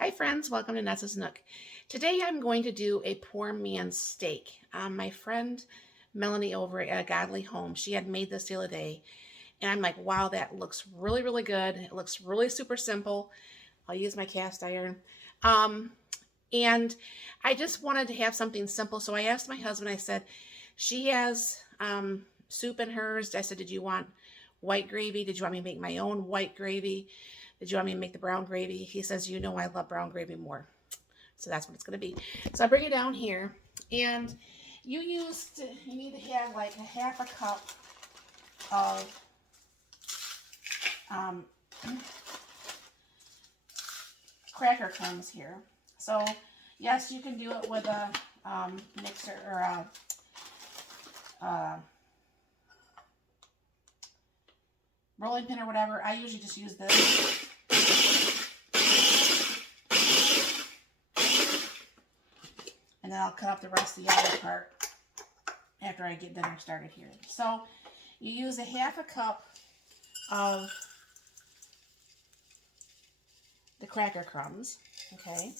Hi friends, welcome to Nessa's Nook. Today I'm going to do a poor man's steak. My friend Melanie over at A Godly Home, she had made this the other day, and I'm like, wow, that looks really, really good. It looks really super simple. I'll use my cast iron. And I just wanted to have something simple, so I asked my husband, I said, she has soup in hers. I said, did you want white gravy? Did you want me to make my own white gravy? Did you want me to make the brown gravy? He says, you know, I love brown gravy more. So that's what it's going to be. So I bring it down here, and you need to have like a half a cup of cracker crumbs here. So yes, you can do it with a mixer or a rolling pin or whatever. I usually just use this. And then I'll cut up the rest of the other part after I get dinner started here. So you use a half a cup of the cracker crumbs, okay?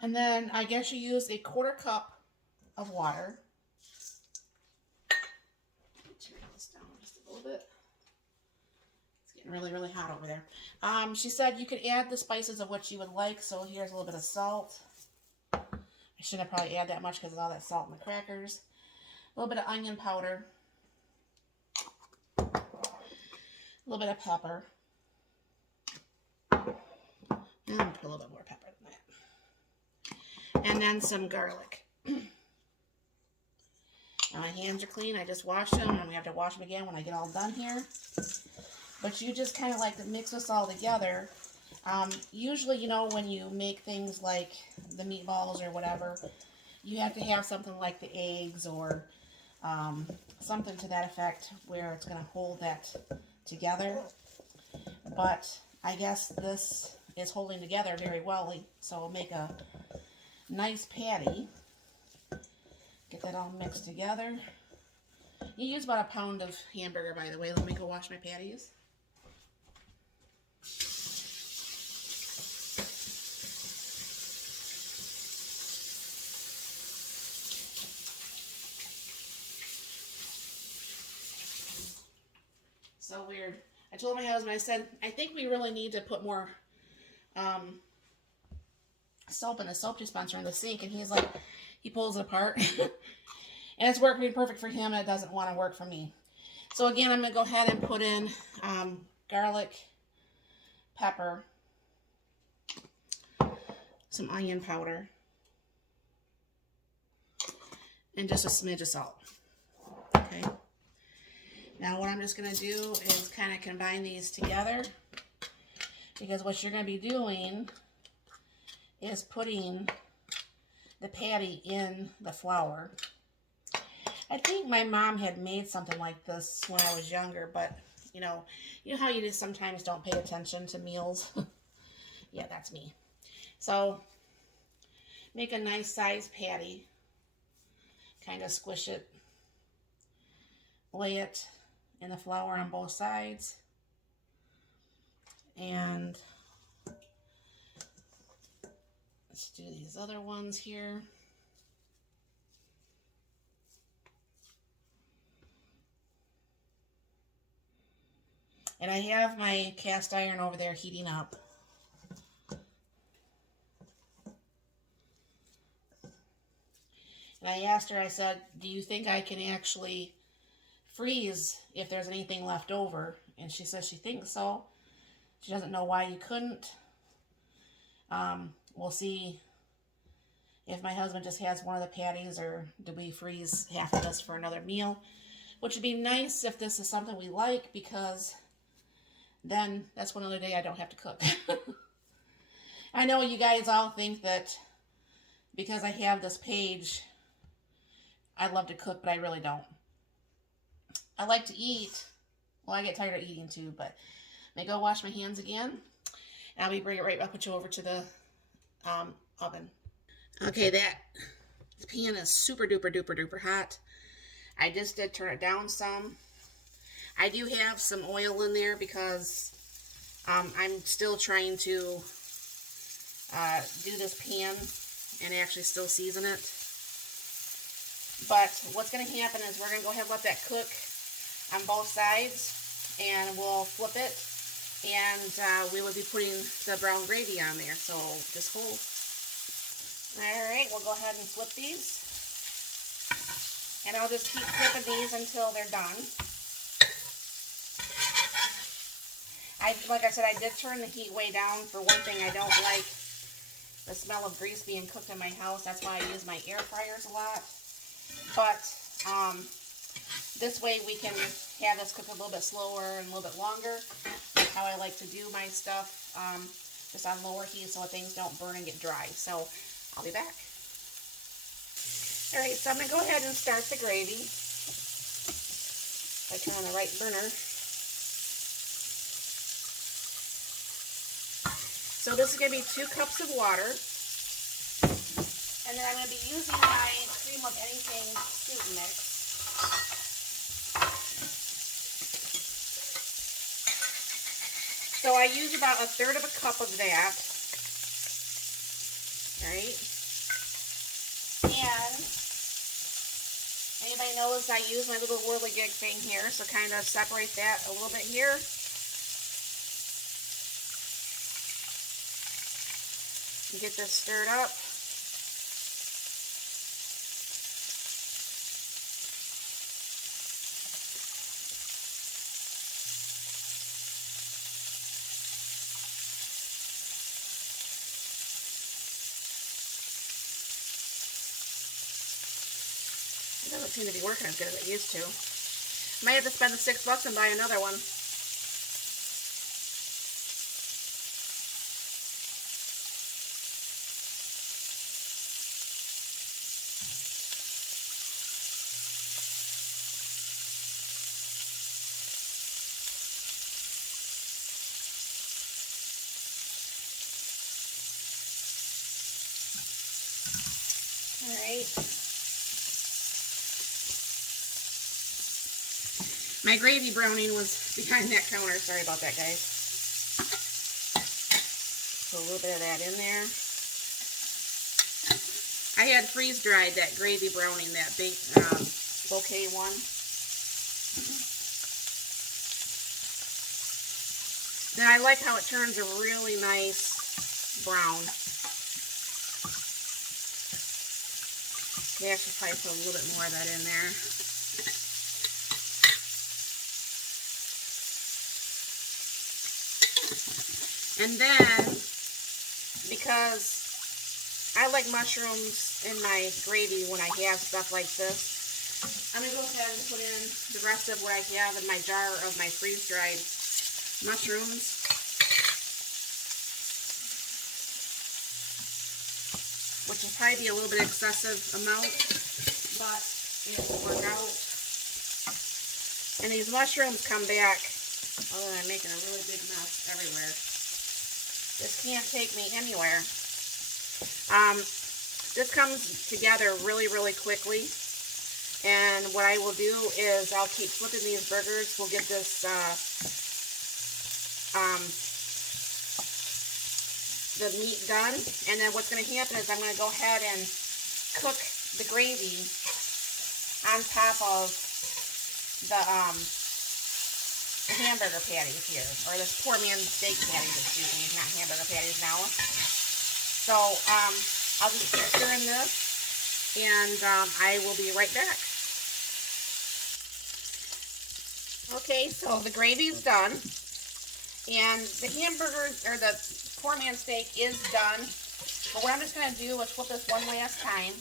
And then I guess you use a quarter cup of water. Turn this down just a little bit. It's getting really, really hot over there. She said you could add the spices of what you would like. So here's a little bit of salt. I shouldn't probably add that much because of all that salt in the crackers. A little bit of onion powder. A little bit of pepper. And I'm going to put a little bit more pepper than that. And then some garlic. Now my hands are clean. I just washed them. I'm going to have to wash them again when I get all done here. But you just kind of like to mix this all together. Usually, you know, when you make things like the meatballs or whatever, you have to have something like the eggs or something to that effect where it's going to hold that together. But I guess this is holding together very well, so we'll make a nice patty. Get that all mixed together. You use about a pound of hamburger, by the way. Let me go wash my patties. So weird. I told my husband, I said, I think we really need to put more soap in the soap dispenser in the sink. And he's like, he pulls it apart. And it's working perfect for him, and it doesn't want to work for me. So again, I'm going to go ahead and put in garlic, pepper, some onion powder, and just a smidge of salt. Okay. Now what I'm just going to do is kind of combine these together, because what you're going to be doing is putting the patty in the flour. I think my mom had made something like this when I was younger, but you know how you just sometimes don't pay attention to meals? Yeah, that's me. So make a nice sized patty, kind of squish it, lay it in the flour on both sides, and let's do these other ones here. And I have my cast iron over there heating up. And I asked her, I said, do you think I can actually freeze if there's anything left over? And she says she thinks so. She doesn't know why you couldn't. We'll see if my husband just has one of the patties, or do we freeze half of this for another meal, which would be nice if this is something we like, because then that's one other day I don't have to cook. I know you guys all think that because I have this page, I love to cook, but I really don't. I like to eat. Well, I get tired of eating too, but let me go wash my hands again, and I'll be bring it right up, put you over to the oven. Okay, that pan is super duper duper duper hot. I just did turn it down some. I do have some oil in there because I'm still trying to do this pan and actually still season it. But what's going to happen is we're going to go ahead and let that cook on both sides, and we'll flip it, and we will be putting the brown gravy on there. So just hold. Alright, we'll go ahead and flip these, and I'll just keep flipping these until they're done. Like I said, I did turn the heat way down. For one thing, I don't like the smell of grease being cooked in my house. That's why I use my air fryers a lot. But this way we can have this cook a little bit slower and a little bit longer. That's how I like to do my stuff, just on lower heat so things don't burn and get dry. So I'll be back. Alright, so I'm going to go ahead and start the gravy by turning on the right burner. So this is going to be 2 cups of water. And then I'm going to be using my cream of anything soup mix. So I use about 1/3 of a cup of that. Alright. And anybody knows I use my little whirligig thing here, so kind of separate that a little bit here. And get this stirred up. It doesn't seem to be working as good as it used to. Might have to spend the $6 and buy another one. Alright. My gravy browning was behind that counter. Sorry about that, guys. Put a little bit of that in there. I had freeze-dried that gravy browning, that big bouquet one. Now I like how it turns a really nice brown. You actually probably put a little bit more of that in there. And then, because I like mushrooms in my gravy when I have stuff like this, I'm going to go ahead and put in the rest of what I have in my jar of my freeze-dried mushrooms. Which will probably be a little bit excessive amount, but it will work out. And these mushrooms come back, although I'm making a really big mess everywhere. This can't take me anywhere. This comes together really, really quickly. And what I will do is I'll keep flipping these burgers. We'll get this the meat done, and then what's going to happen is I'm going to go ahead and cook the gravy on top of the hamburger patties here, or this poor man's steak patties, excuse me, not hamburger patties now. So I'll just keep stirring this, and I will be right back. Okay, so the gravy's done, and the hamburger, or the poor man's steak is done. But what I'm just going to do is flip this one last time.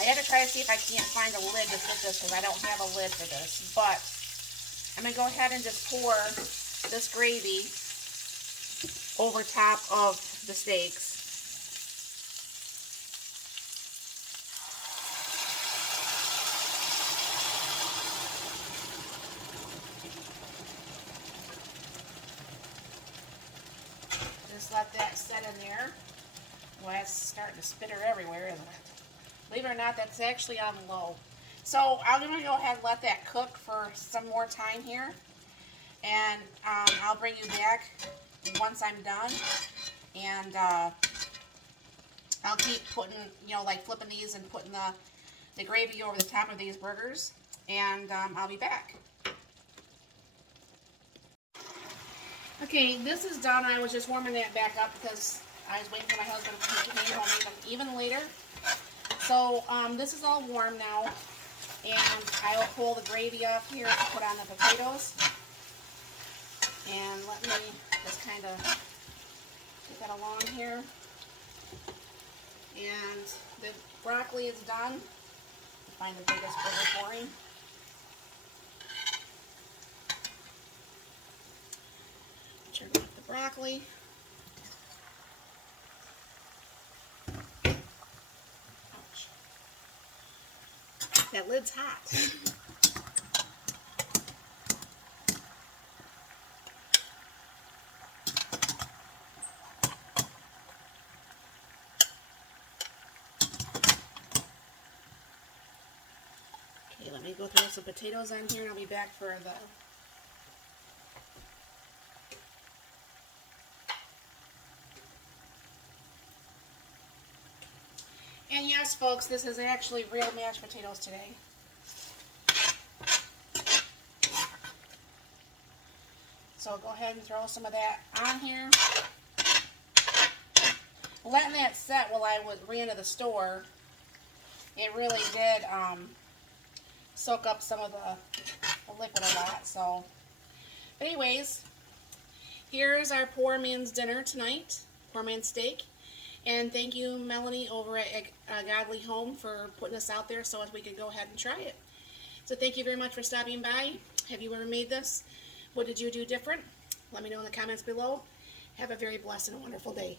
I had to try to see if I can't find a lid to fit this because I don't have a lid for this. But I'm going to go ahead and just pour this gravy over top of the steaks. Just let that set in there. Well, that's starting to spitter everywhere, isn't it? Believe it or not, that's actually on low. So I'm going to go ahead and let that cook for some more time here. And I'll bring you back once I'm done. And I'll keep putting, like flipping these and putting the gravy over the top of these burgers. And I'll be back. Okay, this is done. I was just warming that back up because I was waiting for my husband to come home even later. So this is all warm now. And I will pull the gravy off here to put on the potatoes. And let me just kind of get that along here. And the broccoli is done. Find the biggest burger for him. Turn off the broccoli. Ouch. That lid's hot. Okay, let me go throw some potatoes on here and I'll be back for the And yes, folks, this is actually real mashed potatoes today. So go ahead and throw some of that on here. Letting that set while I ran to the store, it really did soak up some of the liquid a lot. So, but anyways, here's our poor man's dinner tonight, poor man's steak. And thank you, Melanie, over at Godly Home for putting this out there so as we could go ahead and try it. So thank you very much for stopping by. Have you ever made this? What did you do different? Let me know in the comments below. Have a very blessed and wonderful day.